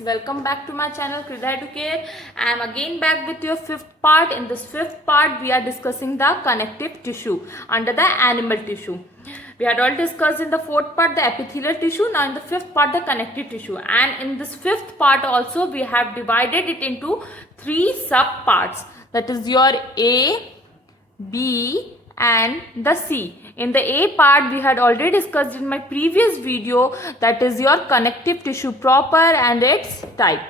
welcome back to my channel Krida Educare. I am again back with your fifth part. In this fifth part we are discussing the connective tissue under the animal tissue. We had all discussed in the fourth part the epithelial tissue. Now in the fifth part the connective tissue, and in this fifth part also we have divided it into three sub parts, that is your A, B and the C. In the A part we had already discussed in my previous video, that is your connective tissue proper and its type.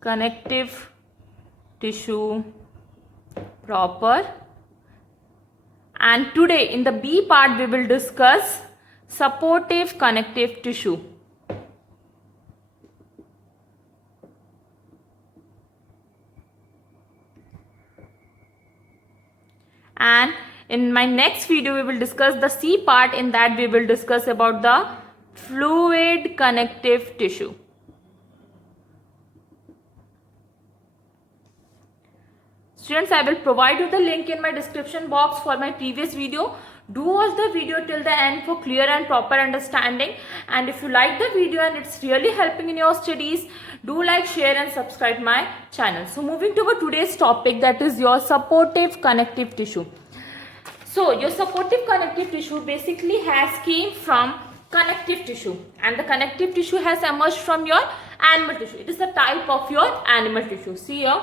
Connective tissue proper. And today in the B part we will discuss supportive connective tissue. And in my next video we will discuss the C part. In that we will discuss about the fluid connective tissue. Students, I will provide you the link in my description box for my previous video. Do watch the video till the end for clear and proper understanding. And if you like the video and it's really helping in your studies, do like, share and subscribe my channel. So moving to our today's topic, that is your supportive connective tissue. So your supportive connective tissue basically has came from connective tissue, and the connective tissue has emerged from your animal tissue. It is the type of your animal tissue. See here.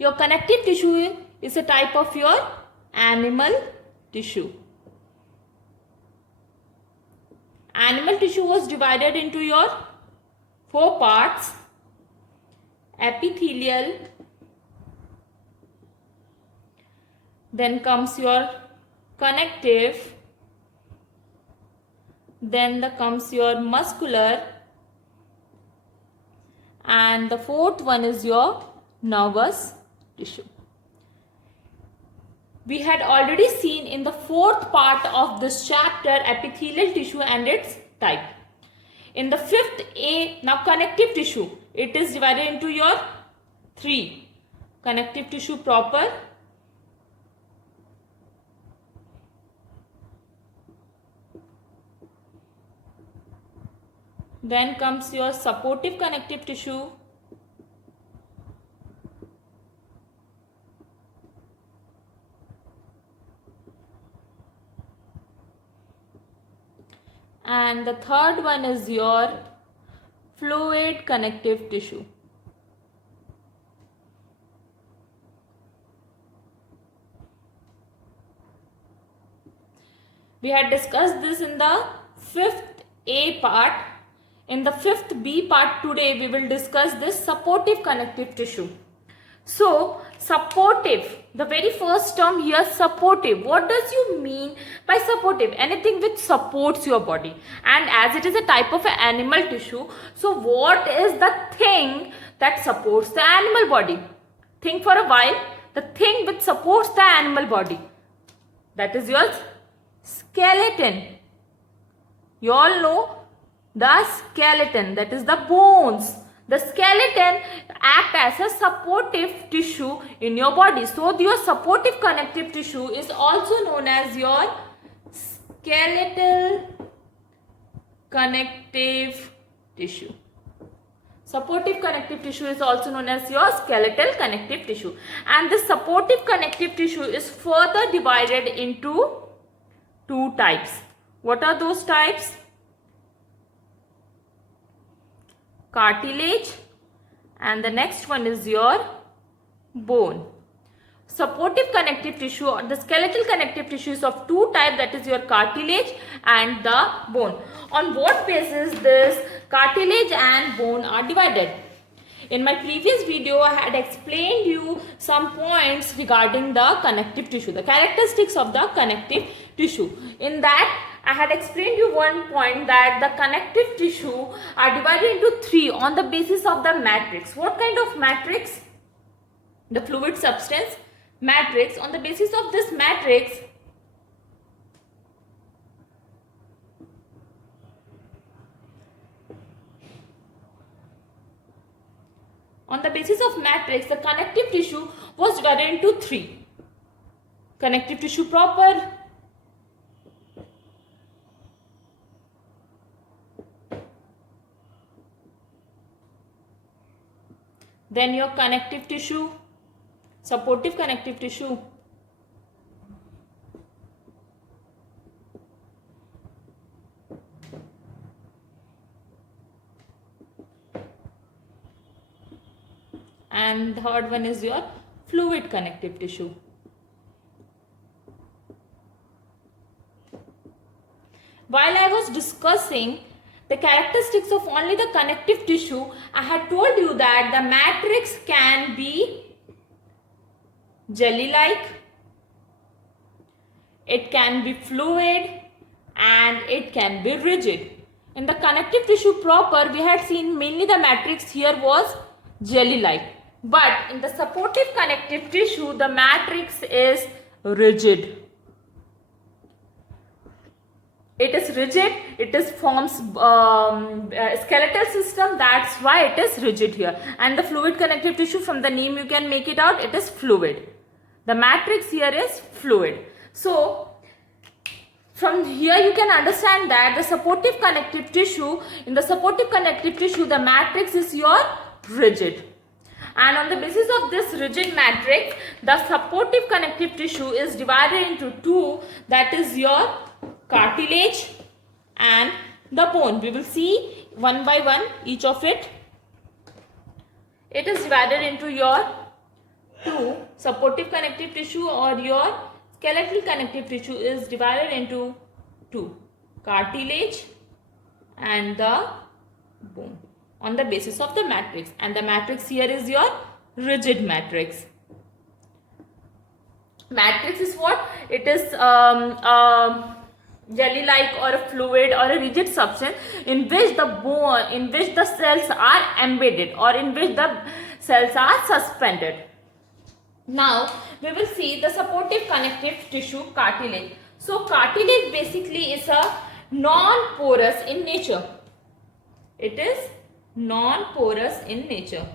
Your connective tissue is a type of your animal tissue. Animal tissue was divided into your four parts: epithelial, then comes your connective, then comes your muscular, and the fourth one is your nervous tissue. We had already seen in the fourth part of this chapter epithelial tissue and its type. In the fifth A, now connective tissue, it is divided into your three: connective tissue proper, then comes your supportive connective tissue, and the third one is your fluid connective tissue. We had discussed this in the fifth A part. In the fifth B part today we will discuss this supportive connective tissue. So supportive, the very first term here, supportive. What does you mean by supportive? Anything which supports your body. And as it is a type of animal tissue, so what is the thing that supports the animal body? Think for a while. The thing which supports the animal body, that is your skeleton. You all know the skeleton, that is the bones. The skeleton acts as a supportive tissue in your body. So your supportive connective tissue is also known as your skeletal connective tissue. Supportive connective tissue is also known as your skeletal connective tissue. And the supportive connective tissue is further divided into two types. What are those types? Cartilage, and the next one is your bone. Supportive connective tissue or the skeletal connective tissue is of two types, that is your cartilage and the bone. On what basis this cartilage and bone are divided? In my previous video I had explained you some points regarding the connective tissue, the characteristics of the connective tissue. In that I had explained you one point, that the connective tissue are divided into three on the basis of the matrix. What kind of matrix? The fluid substance matrix. On the basis of this matrix, the connective tissue was divided into three: connective tissue proper, then your connective tissue, supportive connective tissue, and third one is your fluid connective tissue. While I was discussing the characteristics of only the connective tissue, I had told you that the matrix can be jelly-like, it can be fluid, and it can be rigid. In the connective tissue proper, we had seen mainly the matrix here was jelly-like. But in the supportive connective tissue, the matrix is rigid. It is rigid, it is forms skeletal system, that's why it is rigid here. And the fluid connective tissue, from the name you can make it out, it is fluid. The matrix here is fluid. So from here you can understand that the supportive connective tissue, in the supportive connective tissue, the matrix is your rigid. And on the basis of this rigid matrix, the supportive connective tissue is divided into two, that is your cartilage and the bone. We will see one by one each of it. It is divided into your two, supportive connective tissue or your skeletal connective tissue is divided into two, cartilage and the bone, on the basis of the matrix. And the matrix here is your rigid matrix. Matrix is what? It is jelly-like or a fluid or a rigid substance in which the bone, in which the cells are embedded or in which the cells are suspended. Now we will see the supportive connective tissue, cartilage. So cartilage basically is a non-porous in nature. It is non-porous in nature.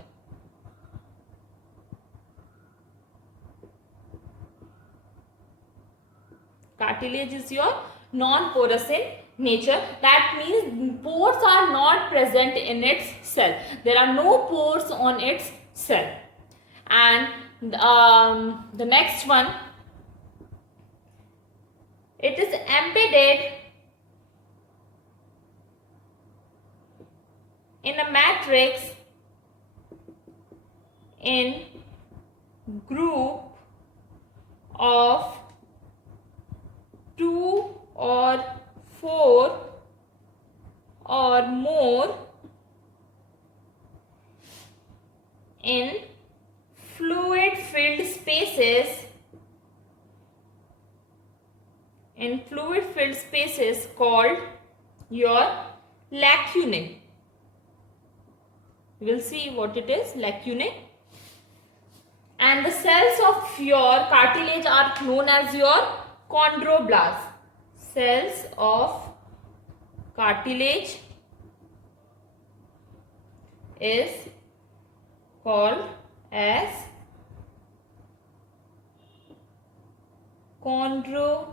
Cartilage is your non-porous in nature. That means pores are not present in its cell. There are no pores on its cell. And the next one, it is embedded in a matrix in group of 2 or 4 or more in fluid filled spaces, called your lacunae. We will see what it is, lacunae. And the cells of your cartilage are known as your chondroblasts. Cells of cartilage is called as chondroblast.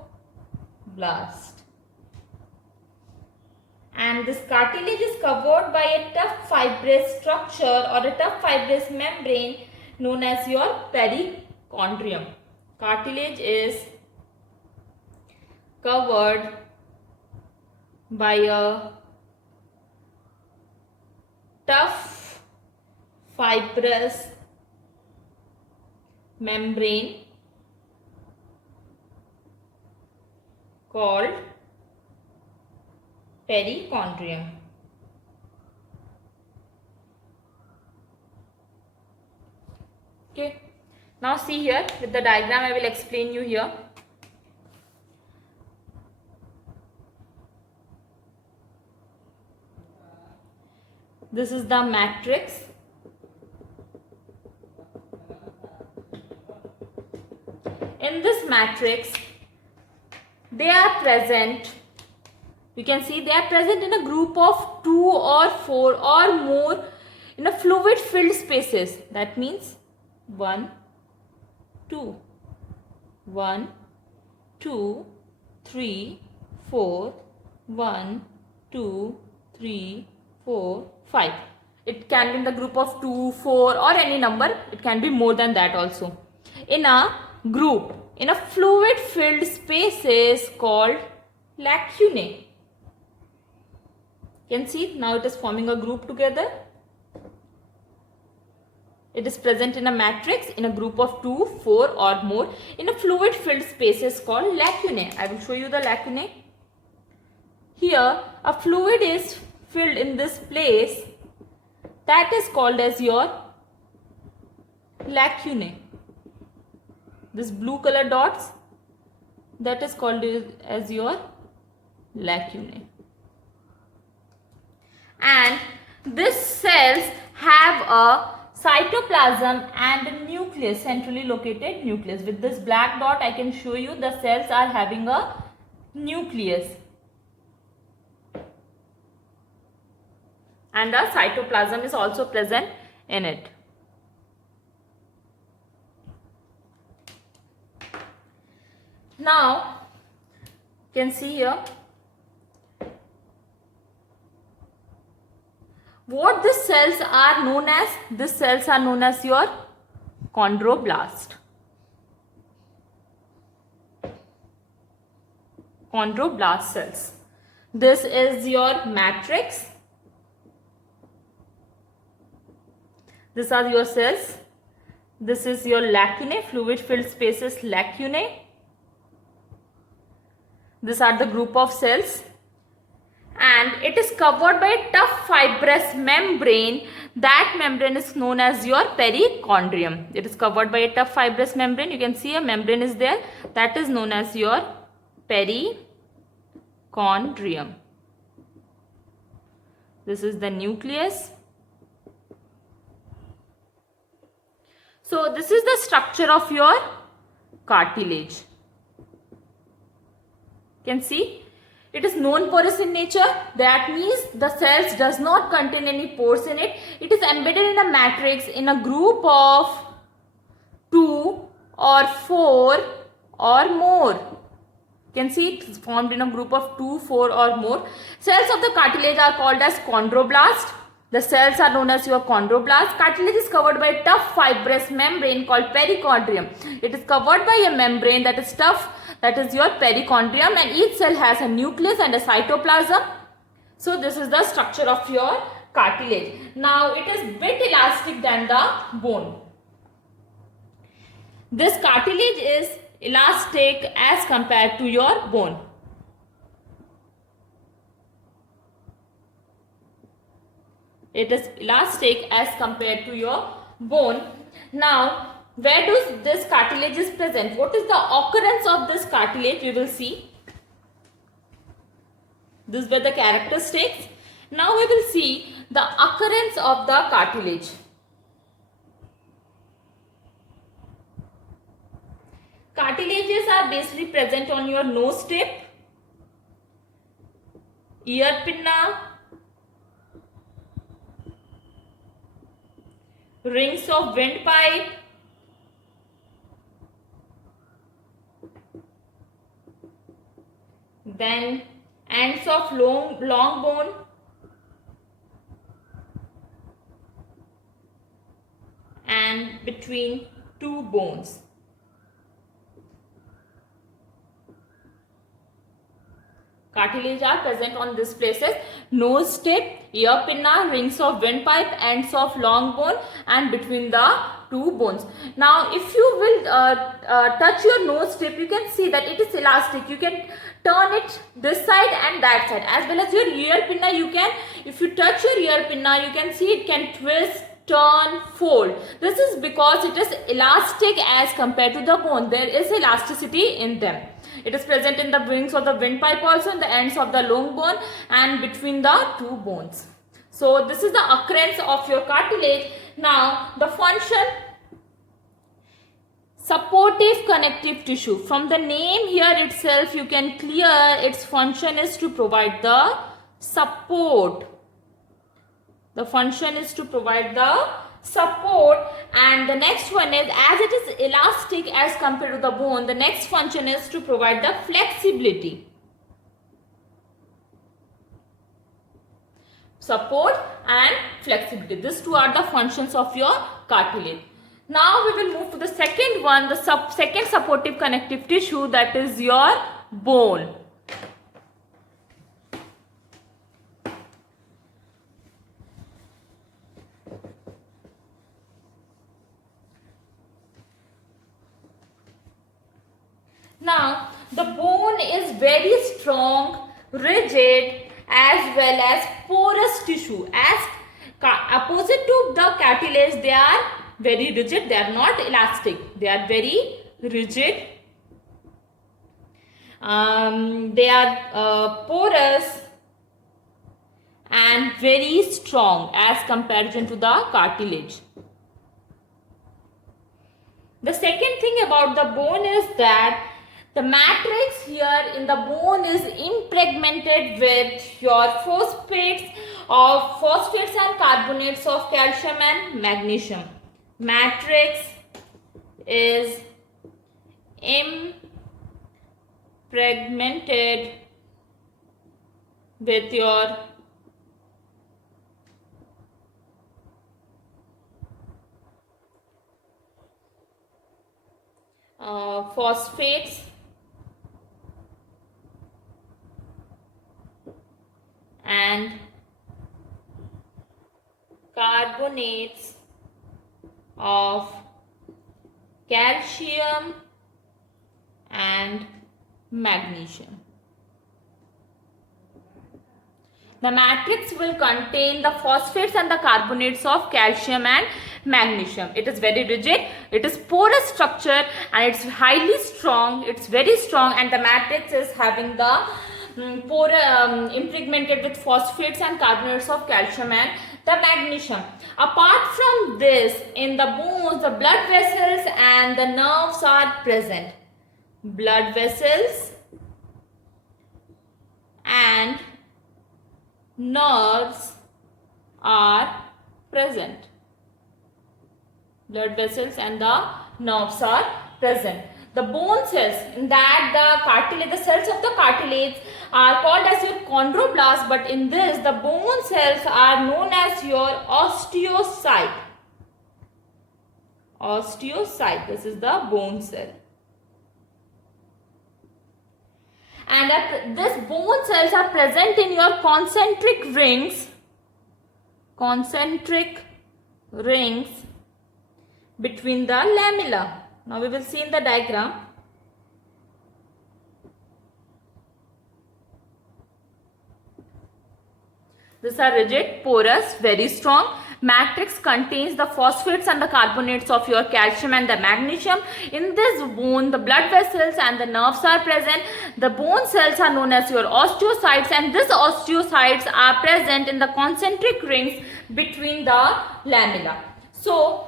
And this cartilage is covered by a tough fibrous structure or a tough fibrous membrane known as your perichondrium. Cartilage is covered by a tough fibrous membrane called perichondrium. Okay, now see here with the diagram I will explain you here. This is the matrix. In this matrix, they are present, you can see they are present in a group of 2 or 4 or more in a fluid filled spaces. That means 1, 2, 1, 2, 3, 4, 1, 2, 3, 4, 5. It can be in the group of 2, 4 or any number. It can be more than that also. In a group, in a fluid filled spaces called lacunae. You can see now it is forming a group together. It is present in a matrix in a group of 2, 4 or more in a fluid filled spaces called lacunae. I will show you the lacunae. Here a fluid is filled in this place, that is called as your lacunae. This blue color dots, that is called as your lacunae. And these cells have a cytoplasm and a nucleus, centrally located nucleus. With this black dot I can show you the cells are having a nucleus and a cytoplasm is also present in it. Now you can see here what these cells are known as. These cells are known as your chondroblast. Chondroblast cells. This is your matrix. These are your cells. This is your lacunae, fluid filled spaces lacunae. These are the group of cells. And it is covered by a tough fibrous membrane. That membrane is known as your perichondrium. It is covered by a tough fibrous membrane. You can see a membrane is there. That is known as your perichondrium. This is the nucleus. So this is the structure of your cartilage. You can see it is non-porous in nature. That means the cells does not contain any pores in it. It is embedded in a matrix in a group of 2 or 4 or more. You can see it is formed in a group of 2, 4 or more. Cells of the cartilage are called as chondroblast. The cells are known as your chondroblast. Cartilage is covered by a tough fibrous membrane called perichondrium. It is covered by a membrane that is tough, that is your perichondrium, and each cell has a nucleus and a cytoplasm. So this is the structure of your cartilage. Now it is bit elastic than the bone. This cartilage is elastic as compared to your bone. It is elastic as compared to your bone. Now, where does this cartilage is present? What is the occurrence of this cartilage? We will see. These were the characteristics. Now we will see the occurrence of the cartilage. Cartilages are basically present on your nose tip, ear pinna, rings of windpipe, then ends of long bone, and between two bones. Cartilage are present on these places: nose tip, ear pinna, rings of windpipe, ends of long bone, and between the two bones. Now if you will touch your nose tip, you can see that it is elastic. You can turn it this side and that side, as well as your ear pinna. You can, if you touch your ear pinna, you can see it can twist, turn, fold. This is because it is elastic as compared to the bone. There is elasticity in them. It is present in the rings of the windpipe also, in the ends of the long bone, and between the two bones. So this is the occurrence of your cartilage. Now the function: supportive connective tissue. From the name here itself, you can clear its function is to provide the support. The function is to provide the support. And the next one is, as it is elastic as compared to the bone, the next function is to provide the flexibility. Support and flexibility. These two are the functions of your cartilage. Now we will move to the second one, the second supportive connective tissue, that is your bone. Now, the bone is very strong, rigid, as well as porous tissue. As opposite to the cartilage, they are very rigid, they are not elastic, they are very rigid. They are porous and very strong as comparison to the cartilage. The second thing about the bone is that the matrix here in the bone is impregnated with your phosphates and carbonates of calcium and magnesium. Matrix is impregnated with your phosphates and carbonates of calcium and magnesium. The matrix will contain the phosphates and the carbonates of calcium and magnesium. It is very rigid, it is porous structure, and it's highly strong. It's very strong, and the matrix is having the impregnated with phosphates and carbonates of calcium and the magnesium. Apart from this, in the bones, the blood vessels and the nerves are present. Blood vessels and nerves are present. Blood vessels and the nerves are present. The bone cells, in that the cartilage, the cells of the cartilage are called as your chondroblast, but in this the bone cells are known as your osteocyte. Osteocyte, this is the bone cell. And this bone cells are present in your concentric rings between the lamella. Now we will see in the diagram. These are rigid, porous, very strong. Matrix contains the phosphates and the carbonates of your calcium and the magnesium. In this bone, the blood vessels and the nerves are present. The bone cells are known as your osteocytes, and these osteocytes are present in the concentric rings between the lamella. So,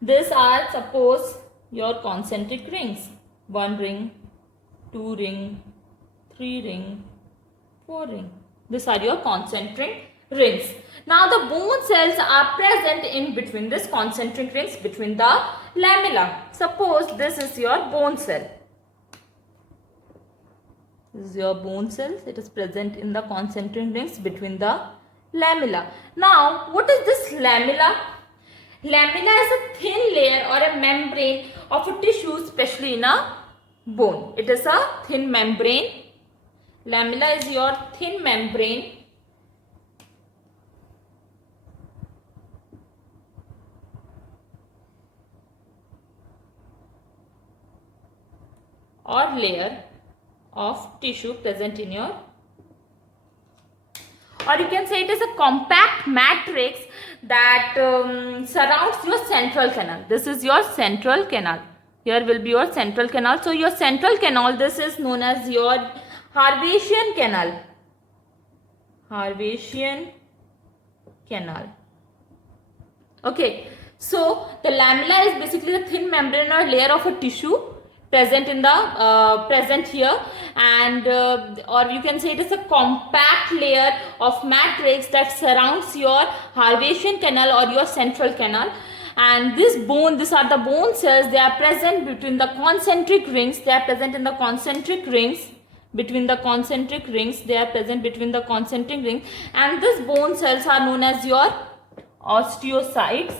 these are, suppose, your concentric rings. 1 ring, 2 ring, 3 ring, 4 ring. These are your concentric rings. Now the bone cells are present in between this concentric rings between the lamella. Suppose this is your bone cell. This is your bone cells. It is present in the concentric rings between the lamella. Now what is this lamella? Lamella is a thin layer or a membrane of a tissue, especially in a bone. It is a thin membrane. Lamella is your thin membrane or layer of tissue present in your, or you can say it is a compact matrix that surrounds your central canal. This is your central canal. Here will be your central canal. So your central canal, this is known as your Harvasian canal. Harvasian canal. Okay. So the lamella is basically the thin membrane or layer of a tissue present in the present here, and or you can say it is a compact layer of matrix that surrounds your Harvasian canal or your central canal. And this bone, these are the bone cells. They are present between the concentric rings. They are present in the concentric rings between the concentric rings. They are present between the concentric rings, and these bone cells are known as your osteocytes.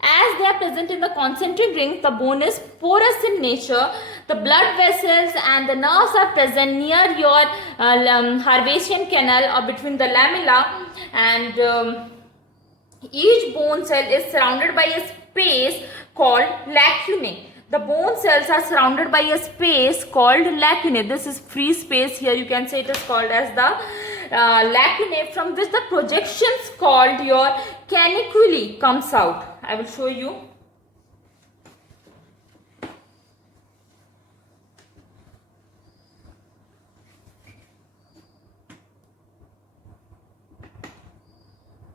As they are present in the concentric rings, the bone is porous in nature. The blood vessels and the nerves are present near your Harvasian canal or between the lamella, and each bone cell is surrounded by a space called lacunae. The bone cells are surrounded by a space called lacunae. This is free space. Here you can say it is called as the lacunae, from which the projections called your caniculi comes out. I will show you.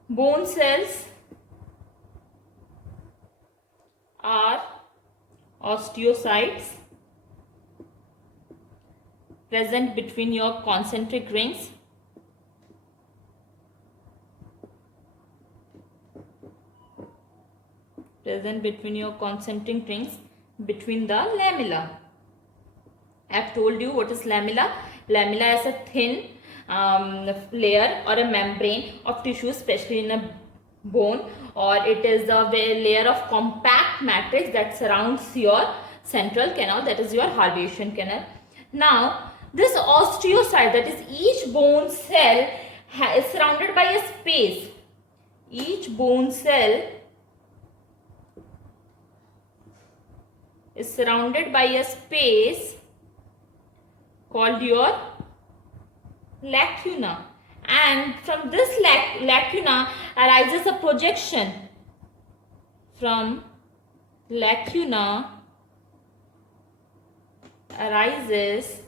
Bone cells are osteocytes present between your concentric rings. Present between your concentric rings, between the lamella. I have told you what is lamella. Lamella is a thin layer or a membrane of tissue, especially in a bone, or it is a layer of compact matrix that surrounds your central canal, that is your Harvasian canal. Now, this osteocyte, that is each bone cell, is surrounded by a space. Each bone cell is surrounded by a space called your lacuna, and from this lacuna arises a projection. From lacuna arises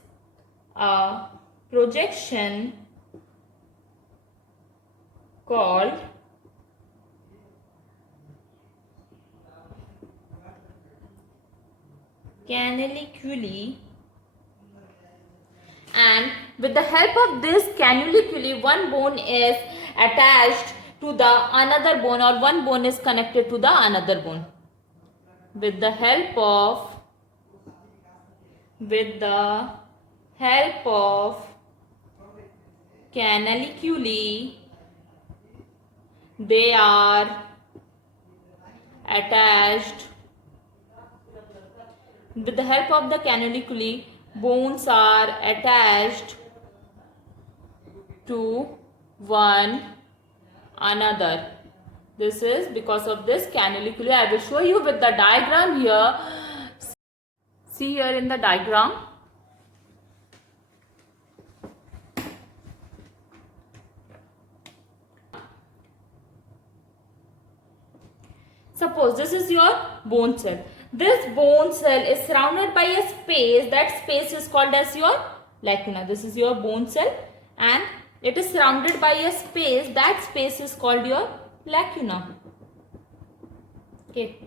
a projection called canaliculi, and with the help of this canaliculi, one bone is attached to the another bone, or one bone is connected to the another bone. With the help of canaliculi, they are attached. With the help of the canaliculi, bones are attached to one another. This is because of this canaliculi. I will show you with the diagram here. See here in the diagram. Suppose this is your bone cell. This bone cell is surrounded by a space. That space is called as your lacuna. This is your bone cell, and it is surrounded by a space. That space is called your lacuna. Okay.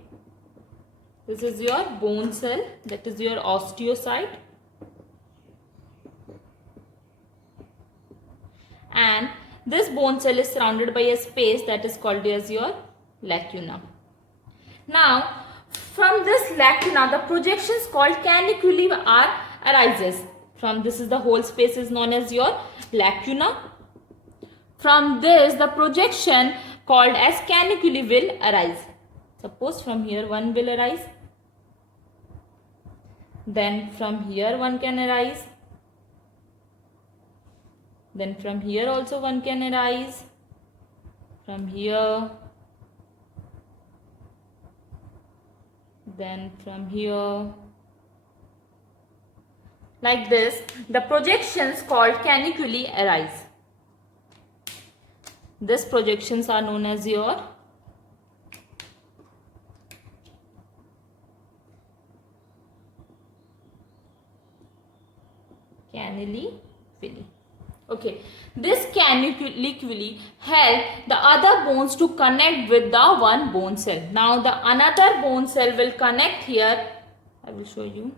This is your bone cell. That is your osteocyte. And this bone cell is surrounded by a space that is called as your lacuna. Now, from this lacuna, the projections called caniculi arises. From this is the whole space is known as your lacuna. From this, the projection called as caniculi will arise. Suppose from here one will arise. Then from here one can arise. Then from here also one can arise. From here. Then from here. Like this, the projections called caniculi arise. These projections are known as your caniculi. Okay, this caniculi help the other bones to connect with the one bone cell. Now the another bone cell will connect here. I will show you.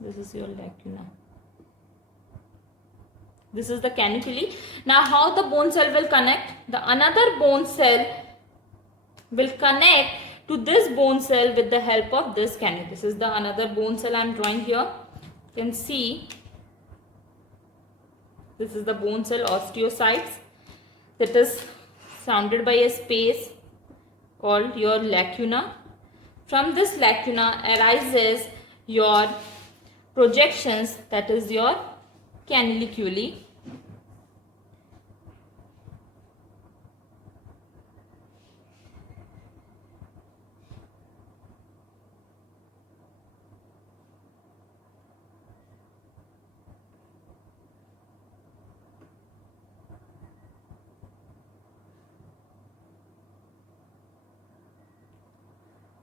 This is your lacuna. This is the caniculi. Now how the bone cell will connect? The another bone cell will connect to this bone cell with the help of this cannula. This is the another bone cell I am drawing here. You can see this is the bone cell osteocytes that is surrounded by a space called your lacuna. From this lacuna arises your projections, that is your canaliculi.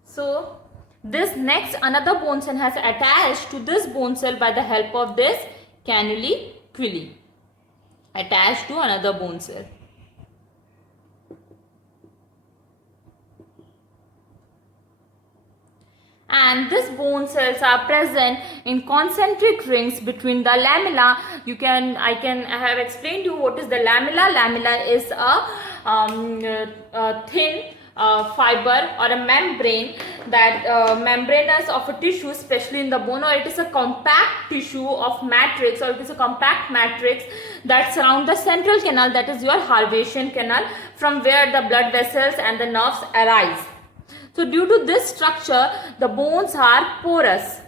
So this next another bone cell has attached to this bone cell by the help of this canaliculi, attached to another bone cell. And these bone cells are present in concentric rings between the lamella. I have explained to you what is the lamella. Lamella is a thin fiber or a membrane that membranous of a tissue, especially in the bone, or it is a compact tissue of matrix, or it is a compact matrix that surround the central canal, that is your Harvasian canal, from where the blood vessels and the nerves arise. So due to this structure, the bones are porous.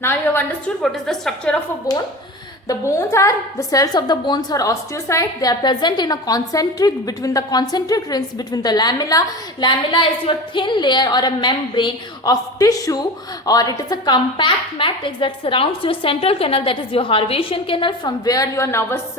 Now you have understood what is the structure of a bone. The cells of the bones are osteocytes. They are present in a between the concentric rings between the lamella. Lamella is your thin layer or a membrane of tissue, or it is a compact matrix that surrounds your central canal, that is your Harvasian canal, from where your nerves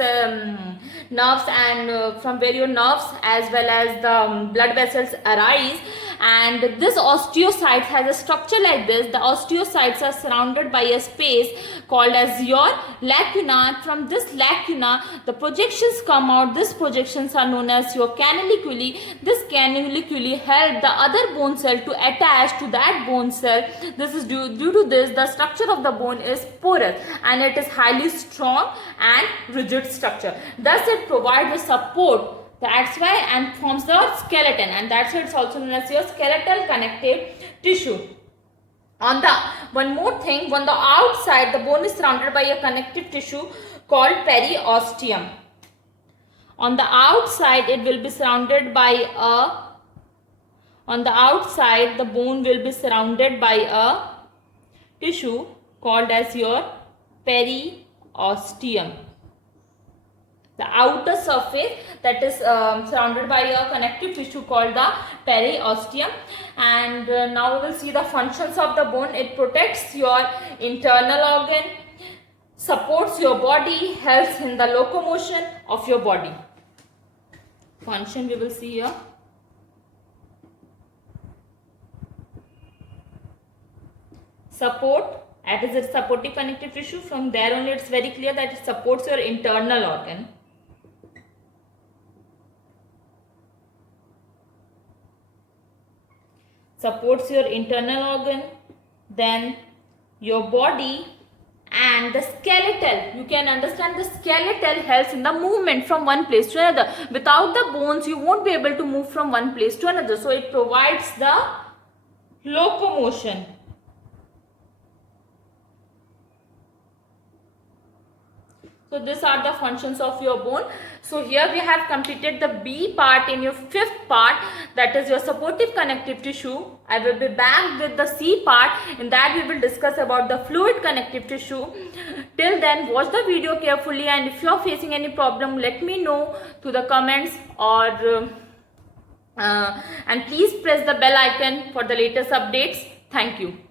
as well as the blood vessels arise. And this osteocyte has a structure like this. The osteocytes are surrounded by a space called as your lacuna. From this lacuna, the projections come out. These projections are known as your canaliculi. This canaliculi help the other bone cell to attach to that bone cell. This is due to this, the structure of the bone is porous and it is highly strong and rigid structure. Thus, it provides the support. That's why, and forms the skeleton, and that's why it's also known as your skeletal connective tissue. One more thing, on the outside, the bone is surrounded by a connective tissue called periosteum. On the outside, it will be surrounded by the bone will be surrounded by a tissue called as your periosteum. The outer surface that is surrounded by a connective tissue called the periosteum. And now we will see the functions of the bone. It protects your internal organ, supports your body, helps in the locomotion of your body. Function we will see here. Support, that is its supportive connective tissue. From there only it's very clear that it supports your internal organ. Supports your internal organ, then your body, and the skeletal. You can understand the skeletal helps in the movement from one place to another. Without the bones, you won't be able to move from one place to another. So it provides the locomotion. So these are the functions of your bone. So here we have completed the B part in your fifth part, that is your supportive connective tissue. I will be back with the C part. In that we will discuss about the fluid connective tissue. Till then, watch the video carefully, and if you are facing any problem, let me know through the comments, or and please press the bell icon for the latest updates. Thank you.